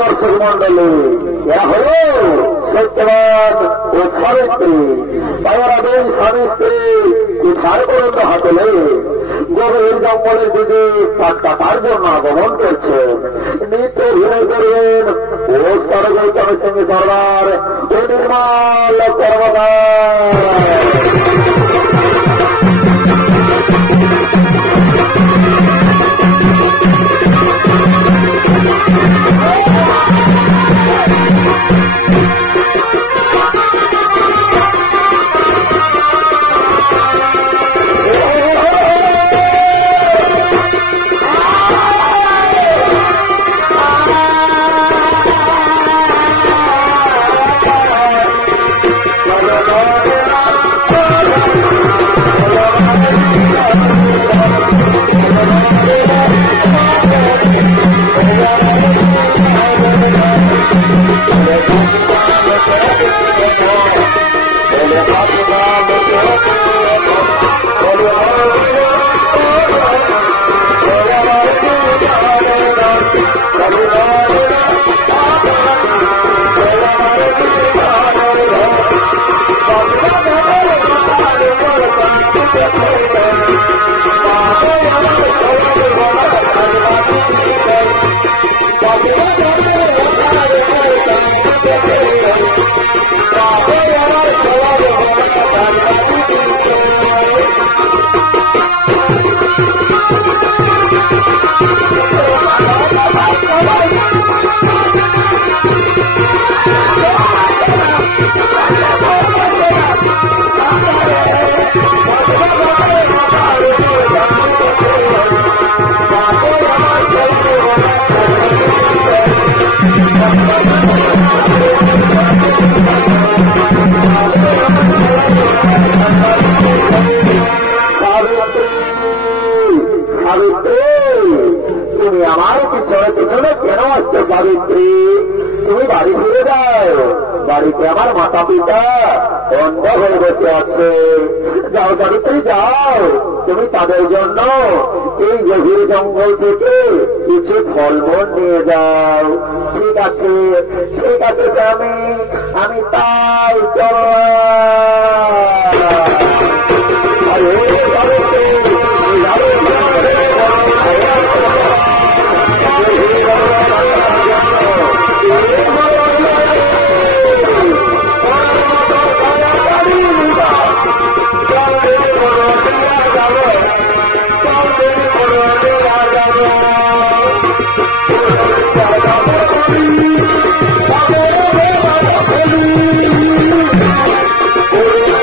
দর্শক মন্ডলী, এরা হল সত্যবান ও সাবিত্রী। তারা দুই স্বামী স্ত্রী উদ্ধার পর্যন্ত হাতলে গভীর জঙ্গলের দিকে কাটার জন্য আগমন করছেন। নিত্য অভিনয় করবেন ও সরগৌতম সিং সরদার ও নির্মাল কর্মকার। তুমি আমার পিছনে পিছনে কেন আসছো সাবিত্রী? তুমি বাড়ি ফিরে যাও। বাড়িতে আমার মাতা পিতা অন্ধ হয়ে বসে আছে। যাও সাবিত্রী যাও, তুমি তাদের জন্য এই গভীর জঙ্গল থেকে কিছু ফলমূল নিয়ে যাও। ঠিক আছে ঠিক আছে স্বামী, আমি তাই চলো। Oh,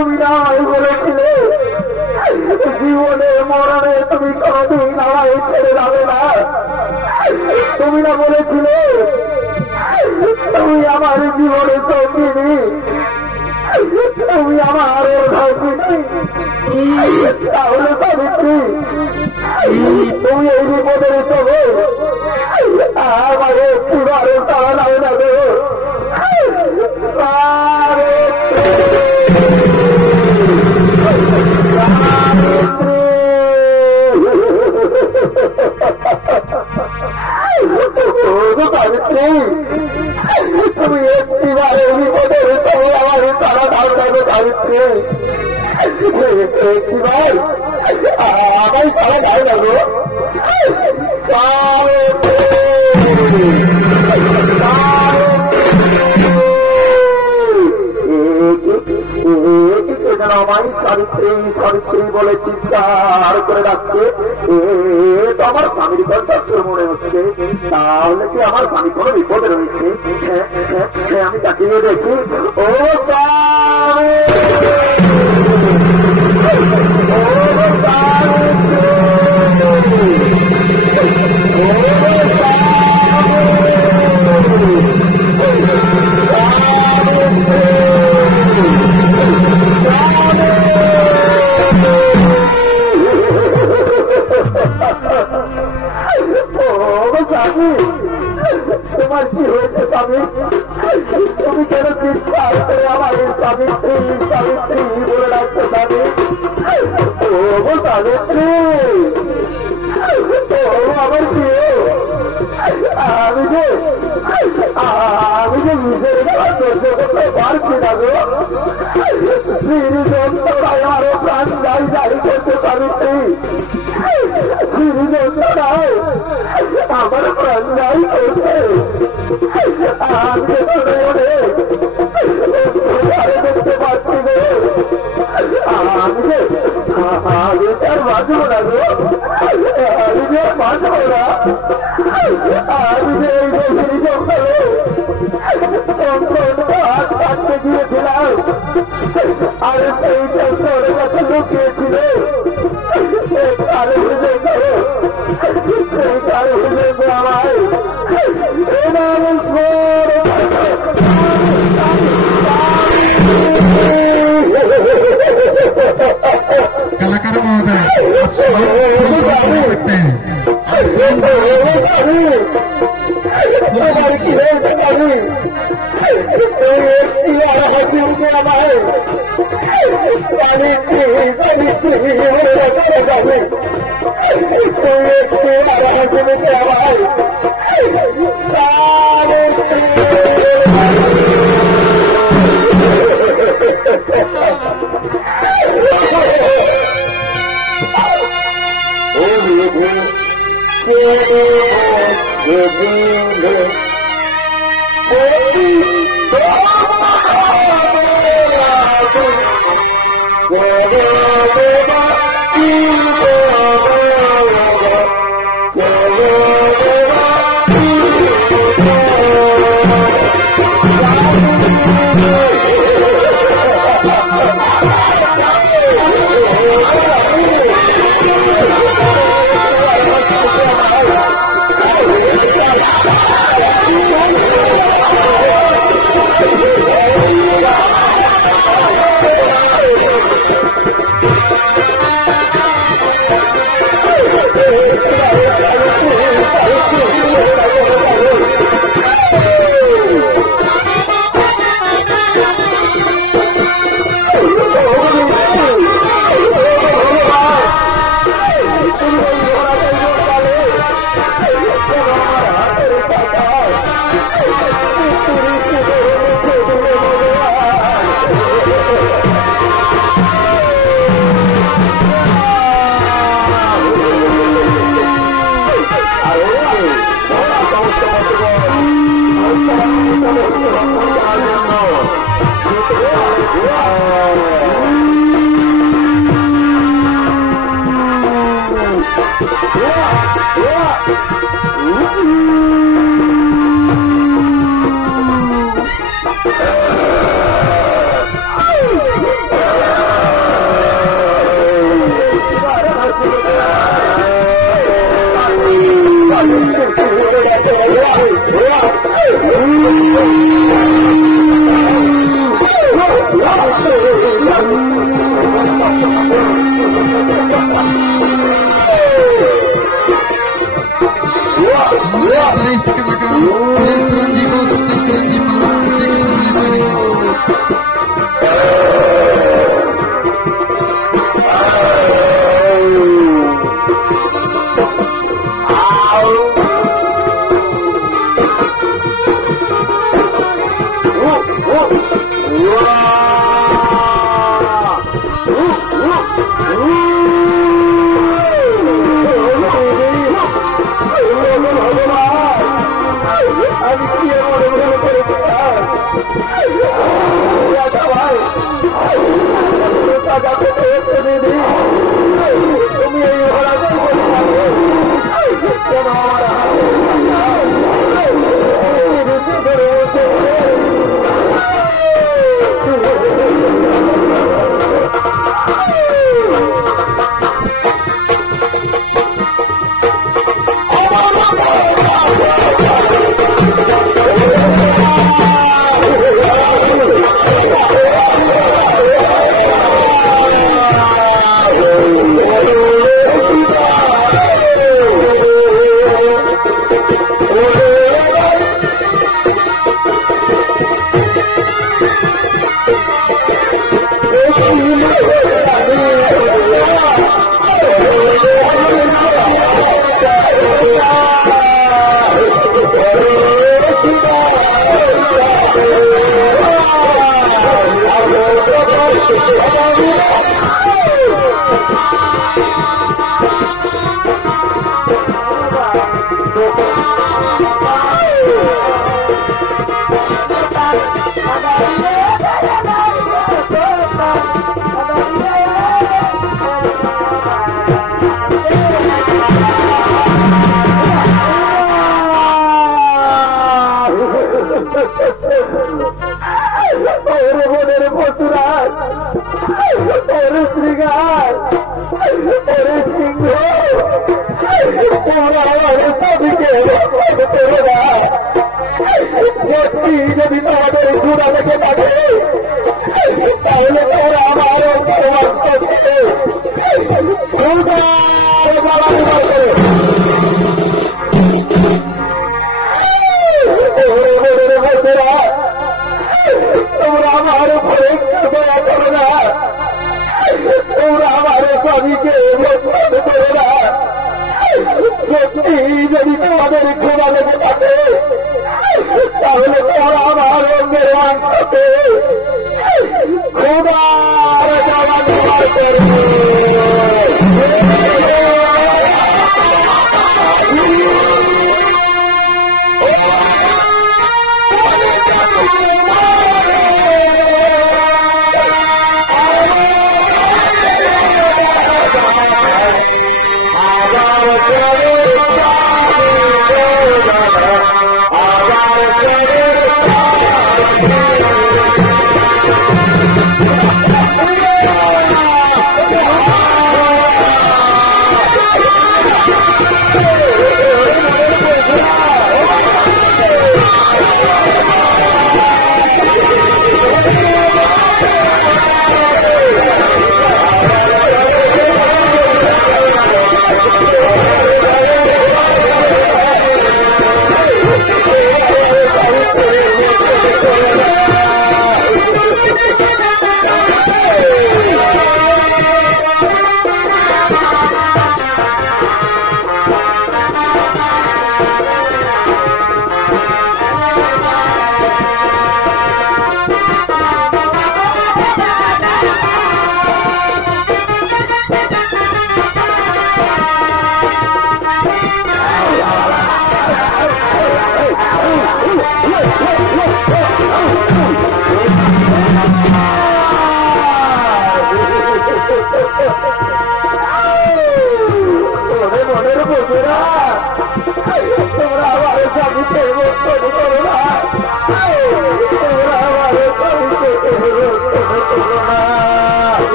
তুমি নাই বলেছিলে জীবনে মরণে তুমি কোনদিন আমায় ছেড়ে যাবে না। তুমি না বলেছিলে তুমি আমার জীবনে সঙ্গিনী, তুমি আমার ভাগিনী। তাহলে সাবিত্রী তুমি এই বিপদের সঙ্গে আমার একটিবারে তারা নাও না গো। সাবিত্রী তুমি একটিবারে বিপদের সঙ্গে আমার তারা নাও না গো। সাবিত্রী একটিবার আমার তারা নাও না গো। সাবিত্রী সাবিত্রী বলে চিৎকার করে যাচ্ছে। তো আমার স্বামীর কথা মনে হচ্ছে, তাহলে কি আমার স্বামী কোনো বিপদে রয়েছে? আমি কাছে গিয়ে দেখি। ও তোমার কি হয়েছে স্বামী? তুমি কেন চিৎকার করে আমার সাবিত্রী সাবিত্রী বলে ডাকছো স্বামী? ও সাবিত্রী, আমার কি আমি যে নিজের সহ্য করতে পারছি না গো। যন্ত্রণায় আরো প্রাণ যাই যাই করছে সাবিত্রী। যন্ত্রণায় আমার প্রাণ যাই করছে। আমি দেখতে পাচ্ছি গো। আমি তার বাঁচবো না গো। আমি যে বাঁচবো না। আমি যে এই গভীর জঙ্গলে হাত কাটতে গিয়েছিলাম, আর সেই জঙ্গলের কাছে লুকিয়েছিল। সেই কারণে আমায় कलाकार महोदय बोल सकते हैं। যদি তোমাদের ঘুরা দেখে থাকে তাহলে তোরা আমার তোমরা আমার উপরে দয়া করো না, তোমরা আমার স্বামীকে করো না। সত্যি যদি তোমাদের ঘোরা লেগে থাকে তাহলে তোমরা আমার অঙ্গের মাংসকে খোদার যাওয়া ব্যবহার করবে।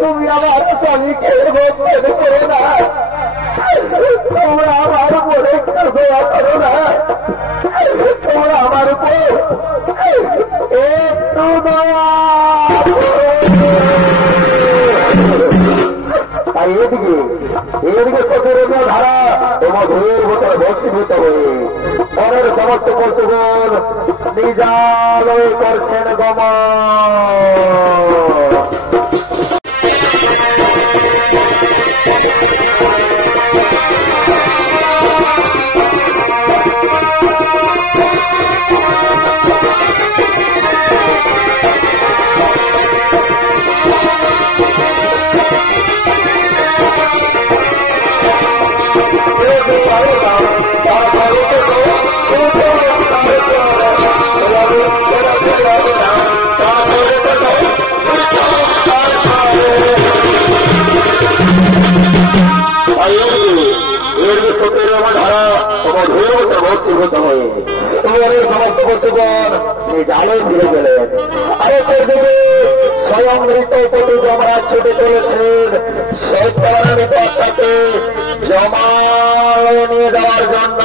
তুমি আমার স্বামীকে করো না, তোমরা আমার উপরে দয়া করো না, তোমরা আমার উপর একটু দয়া। তাই এদিকে চোখের ধারা তোমার ঘুরের ভেতরে ভর্তিভূত হয়ে মনের সমস্ত পশুগণ নিজালয় করছেন গমন। সমস্ত পশুগণ জালে ফিরে গেলেন। আরেকদিকে স্বয়ং মৃত পটু যমরাজ ছুটে চলেছেন সৈত্যবাহিনীতে আত্মাকে জমায় নিয়ে যাওয়ার জন্য।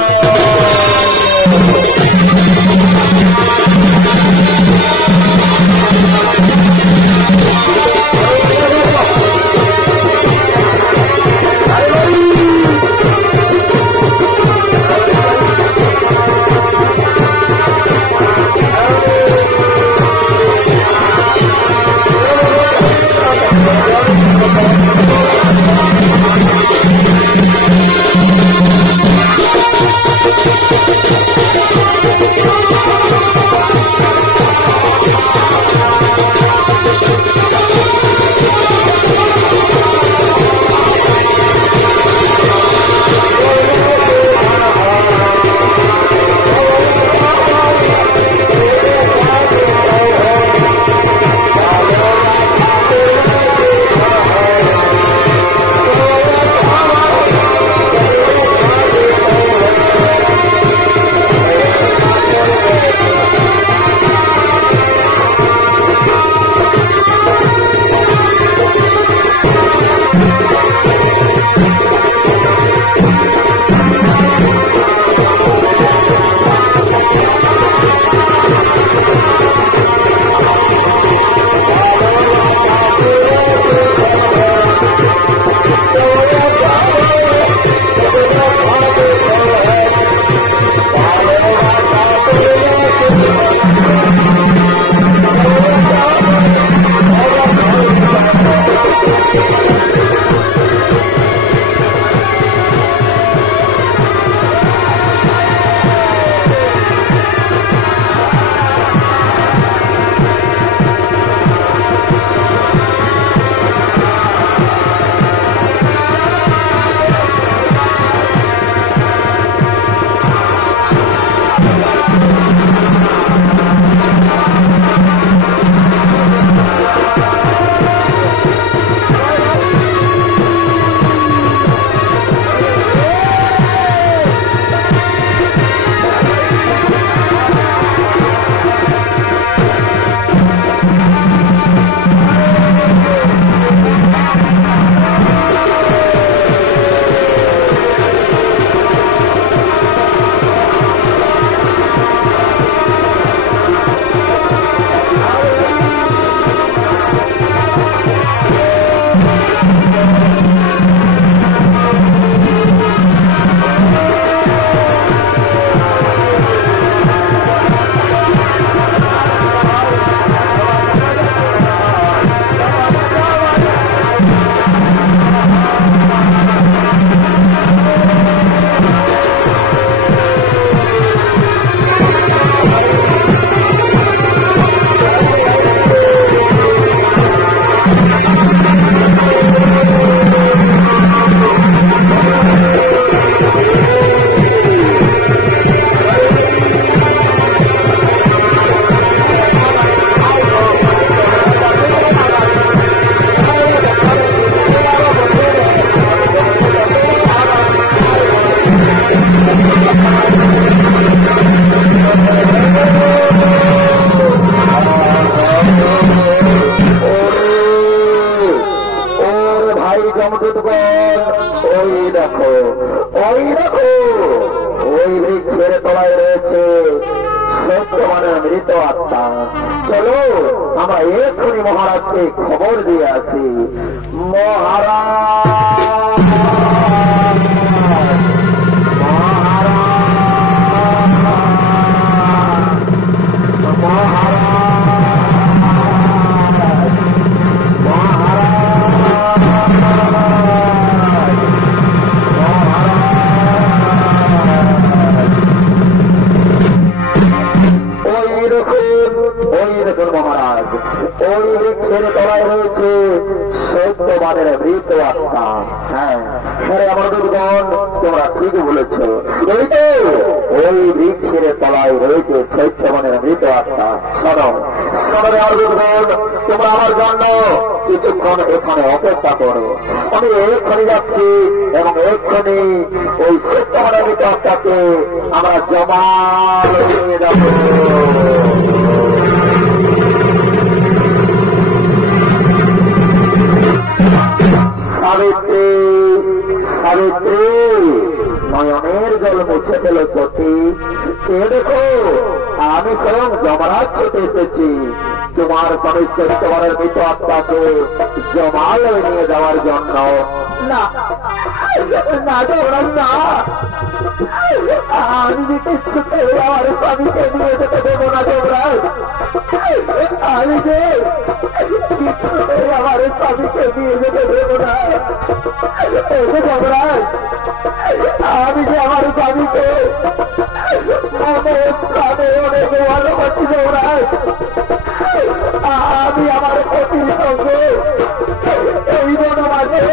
Thank you. দেখো, ওই দেখো, ওই বৃক্ষের তলায় রয়েছে সত্যবানের মৃত আত্মা। চলো আমরা এক্ষুনি মহারাজকে খবর দিয়ে আসি। মহারাজ, মহারাজ ওই বৃক্ষের তলায় রয়েছে সত্যবানের মৃত আত্মা। হ্যাঁ হ্যাঁ আমার দুর্গণ, তোমরা ঠিক বলেছ, এই তো ওই বৃক্ষের তলায় রয়েছে সত্যবানের মৃত আত্মা। শোনো শোনো আমার দুর্গণ, তোমরা আমার জন্য কিছুক্ষণ এখানে অপেক্ষা করো। আমি এক্ষুনি যাচ্ছি এবং এক্ষুনি ওই সত্যবানের মৃত আত্মাকে আমরা জমা নিয়ে যাব। সাবিত্রী, সাবিত্রী, নয়নের জল মুছে ফেলো সতী। সে দেখো আমি স্বয়ং যমরাজ ছুটে এসেছি তোমার স্বামী সত্যবানের মৃত আত্মাকে জমালয়ে নিয়ে যাওয়ার জন্য। না না যমরাজ না, আমি যে কিছুতে আমার স্বামীকে নিয়ে যেতে দেবো না যমরাজ। আমি যে কিছুতে আমার স্বামীকে নিয়ে যেতে দেবো না যমরাজ। আমি যে আমার স্বামীকে অনেক ভালোবাসি যমরাজ। আমি আমার পতির সঙ্গে এই বনবাসে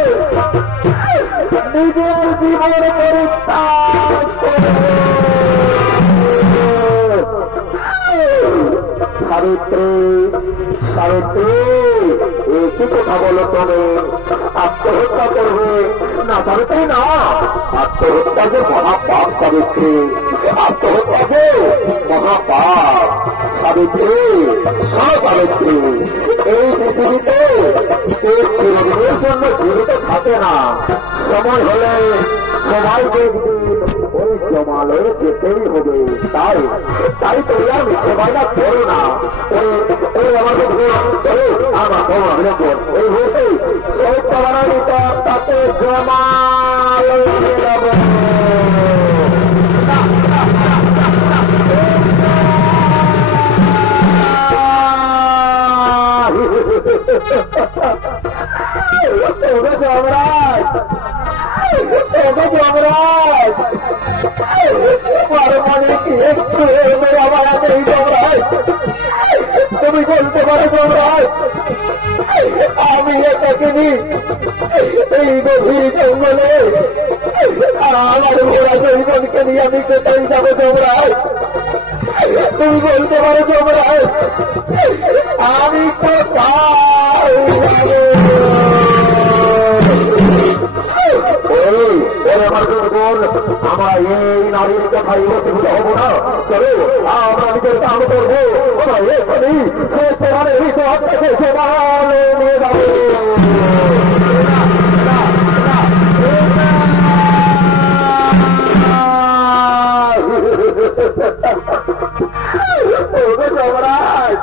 নিজের জীবন পরিত্যাগ করে। সাবিত্রী, সাবিত্রী, একই কথা বলো তুমি, আত্মহত্যা করবে না সাবিত্রী? না, আত্মহত্যা যে মহাপাপ সাবিত্রী, আত্মহত্যা যে মহাপাপ সাবিত্রী। সাবিত্রী, এই পৃথিবীতে চিরদিনের জন্য জীবিত থাকে না, সময় হলে সবাইকে ওই জমালয়ে যেতেই হবে। তাই তাই তুমি আর মিছে বাইনা করো না। ওই আমাকে আমার অভিনন্দন এই হয়েছে তাতে জমালয়ে যাব। যমরাজ, যমরাজ, তুমি বলতে পারো যমরাজ, আমি এটাকে এই গভীর জঙ্গলে আমার ঘোড়া জৈবনকে নিয়ে আমি কোথায় যাবো যমরাজ? তুমি বলতে পারো যমরাজ, আমি কোথায় যাবো? আমরা এই নারীর কথাই বসে হবো না। চলো আমরা নিজের কাম করবো। এখনই সে তোমার এই আত্মাকে জমালে নিয়ে যাবো। যমরাজ,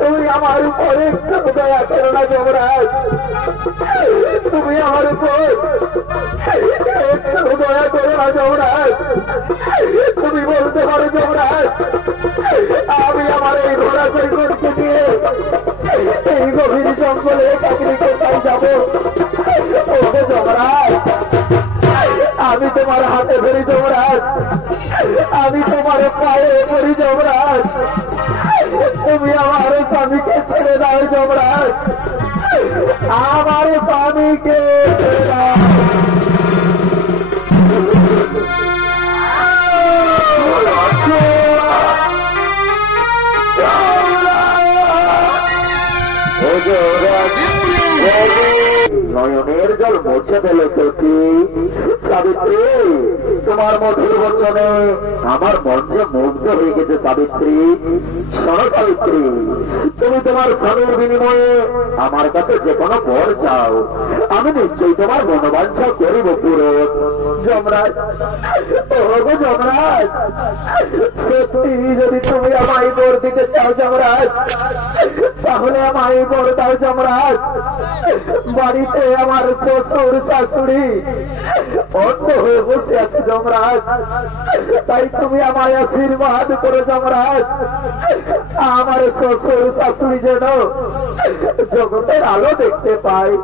তুমি আমার উপর একটু দয়া করো না যমরাজ। তুমি আমার উপর একটু দয়া করো না যমরাজ। তুমি বলতে পারো যমরাজ, আমি আমার এই ঘোড়া সৈকতকে নিয়ে এই গভীর জঙ্গলে চাকরি কোথায় যাবো? ওকে যমরাজ, আমি তোমার হাতে ধরি যমরাজ, আমি তোমার পায়ে ধরি যমরাজ। তুমি আমার স্বামীকে ছেড়ে দাও যমরাজ, আমার স্বামীকে ছেড়ে দাও। নয়নের জল মুছে ফেল সতী। সাবিত্রী, তোমার মধুর বচনে আমার মন যে মুগ্ধ হয়ে গেছে সাবিত্রী। শোনো সাবিত্রী, তুমি তোমার স্বামীর বিনিময়ে আমার কাছে যে কোনো বর চাও, আমি নিশ্চয়ই তোমার মনোবাঞ্ছা করিব পূরণ। যমরাজ, ওগো যমরাজ, সত্যি যদি তুমি আমায় বর দিতে চাও যমরাজ, তাহলে আমায় বর দাও যমরাজ। বাড়িতে আমার শ্বশুর শাশুড়ি অন্ধ হয়ে বসে আছে যমরাজ, তাই তুমি আমায় আশীর্বাদ করো যমরাজ। আমার শ্বশুর শাশুড়ি যেন জগতের আলো দেখতে পায়।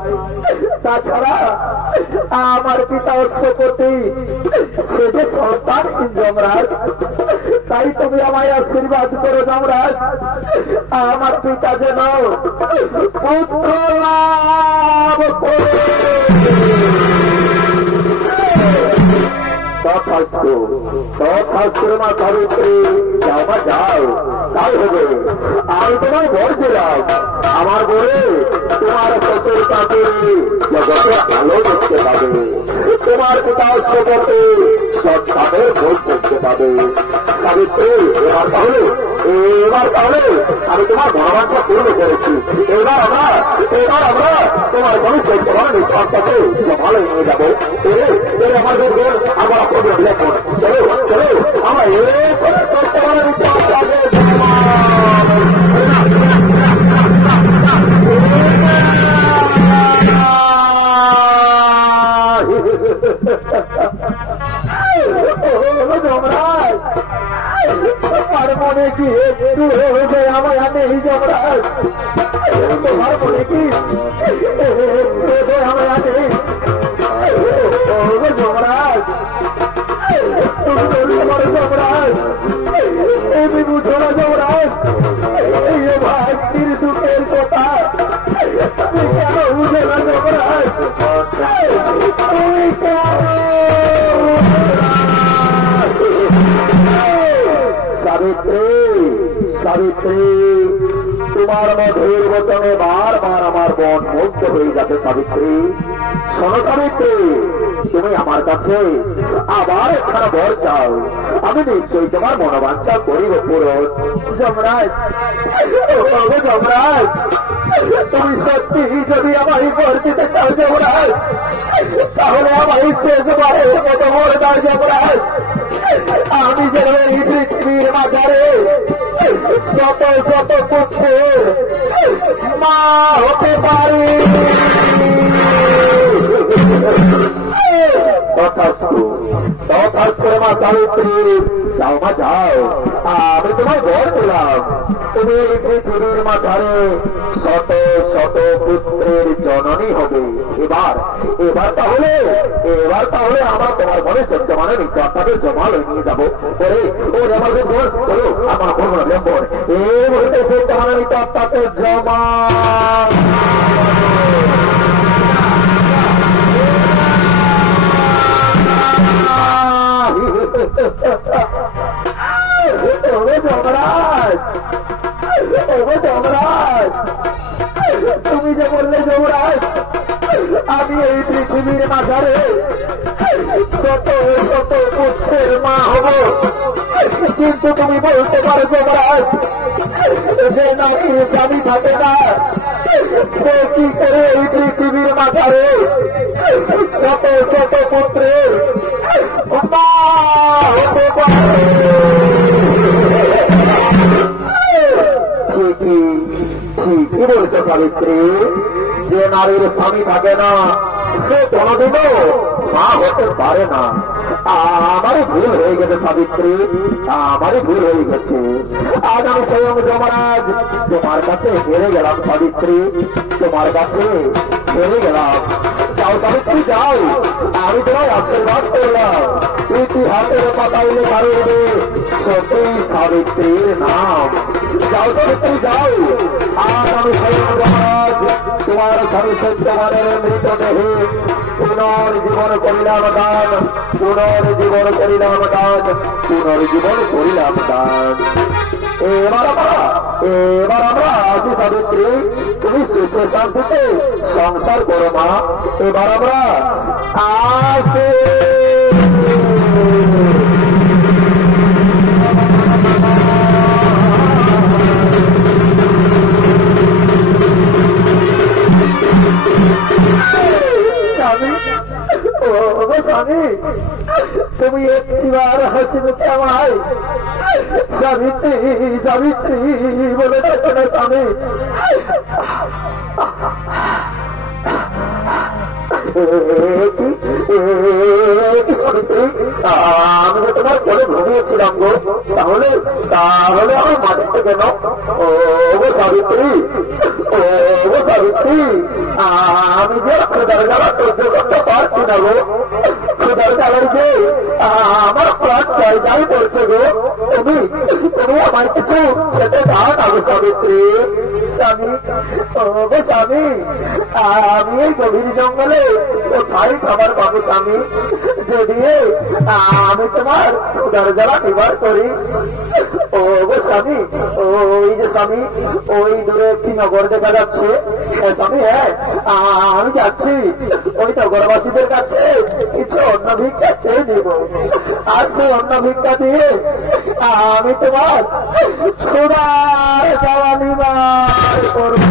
তাছাড়া আমার পিতা অশ্বপতি, সে যে সন্তানহীন যমরাজ, তাই তুমি আমায় আশীর্বাদ করো যমরাজ। আমার পিতা যেন পুত্র লাভ করে। তথাস্তু, তথাস্তু মা সাবিত্রী, যাও মা যাও, তাই হবে। আমি তোমায় বর দিলাম, আমার বলে তোমার শ্বশুর শাশুড়ি জগতে আলো দেখতে পাবে, তোমার পিতা অশ্বপতি সন্তানের ভোগ করতে পাবে। সাবিত্রী, এবার তাহলে আমি তোমার মনোবাঞ্ছা পূর্ণ করেছি। এবার আমরা তোমার ভবিষ্যৎ তোমার নিঃশ্বাসটাকে ভালো নিয়ে যাবো। আমাদের গোল আমার চলো চলো, আমার তোমার নিঃশ্বাস তোমার মনে কি একটু হয়ে আমার নেই যমরাজ? তোমার মনে কি আমার নেই যমরাজ? তুমি বলতে পারো যমরাজ, তুমি বুঝো না যমরাজ এই ভাগ্যের দুঃখের কথা? তুমি কেন বুঝো না যমরাজ? তুমি কেন? সাবিত্রী, সাবিত্রী, তোমার মধুর বচনে বারবার আমার মন মুগ্ধ হয়ে যাবে সাবিত্রী। শোনো সাবিত্রী, তুমি আমার কাছে আবার একখানা বর চাও, আমি নিশ্চয়ই তোমার মনোবাঞ্ছা করিব পূরণ। যমরাজ, যমরাজ, তুমি সত্যি যদি আমায় বর দিতে চাও যমরাজ, তাহলে আমায় শেষবারের মতো বর দাও যমরাজ। আমি যেন এই পৃথিবীর মাঝারে শত শত পুত্রের মা হতে পারি। তথাস্তু, তথাস্তু মা সাবিত্রী, যাও মা যাও, আমি তোমায় বর দিলাম, তুমি এই পৃথিবীর মাঝারে শত শত পুত্রের জননী হবে। এবার তাহলে আমরা তোমার মনে সত্য মানে নিঃশ্বাসটাকে জমাল নিয়ে যাবো। ওরে আমার বল, চলো আমার বলবো না বিলম্বন, এই মুহূর্তে সত্য মানে নিঃশ্বাসটাকে জমা। যমরাজ, যমরাজ, তুমি যে বললে যমরাজ আমি এই পৃথিবীর মাঝারে শত শত পুত্রের মা হব, কিন্তু তুমি বলতে পারো যমরাজ যে নাকি স্বামী থাকে না, সে কি করে এই পৃথিবীর মাঝারে শত শত পুত্রের মা হতে পারে? ঠিকই বলছে সাবিত্রী, যে নারীর স্বামী থাকে না সে কোনদিনও মা হতে পারে না। আমারই ভুল হয়ে গেছে সাবিত্রী, আমারই ভুল হয়ে গেছে। আজ আমি স্বয়ং যমরাজ তোমার কাছে হেরে গেলাম সাবিত্রী, তোমার কাছে হেরে গেলাম। যাও সাবিত্রী যাও, আমি তোমায় আশীর্বাদ করলাম, ইতিহাসের পাতায় লেখা রইবে সতী সাবিত্রীর নাম। যাও সাবিত্রী যাও, আজ আমি স্বয়ং যমরাজ তোমার স্বামী সত্যবানের মৃতদেহে পুনর্জীবন করিলাম দান, পুনর্জীবন করিলাম দান, পুনর্জীবন করিলাম দান। এবার এবার আমরা আছি সাবিত্রী, তুমি সুখে শান্তিতে সংসার করো মা। এবার আমরা আসি। স্বামী, তুমি একটিবার হাসি মুখে আমায় সাবিত্রী সাবিত্রী বলে দেখো না স্বামী। আমি তো তোমার কোলে ঘুমিয়েছিলাম গো, তাহলে তাহলে আমার মাটিতে কেন? ও সাবিত্রী, ও সাবিত্রী, আমি যে খোদার জ্বালা সহ্য করতে পারছি না গো, খোদার জ্বালাই যে আমার প্রাণ জায়গায় পড়ছে গো। তুমি তুমি আমার কিছু খেতে দাও না গো সাবিত্রী। স্বামী, ও স্বামী, আমি এই গভীর জঙ্গলে কোথায় খাবার পাবো স্বামী, যে দিয়ে আমি তোমার খোদার জ্বালা নিবার করি? ও গো স্বামী, ওই যে স্বামী, ওই দূরে একটি নগর দেখা যাচ্ছে স্বামী। হ্যাঁ, আমি যাচ্ছি ওই নগরবাসীদের কাছে কিছু অন্ন ভিক্ষা চেয়ে নিব, আর সেই অন্ন ভিক্ষা দিয়ে আমি তোমার খোদার জ্বালা নিবার করবো।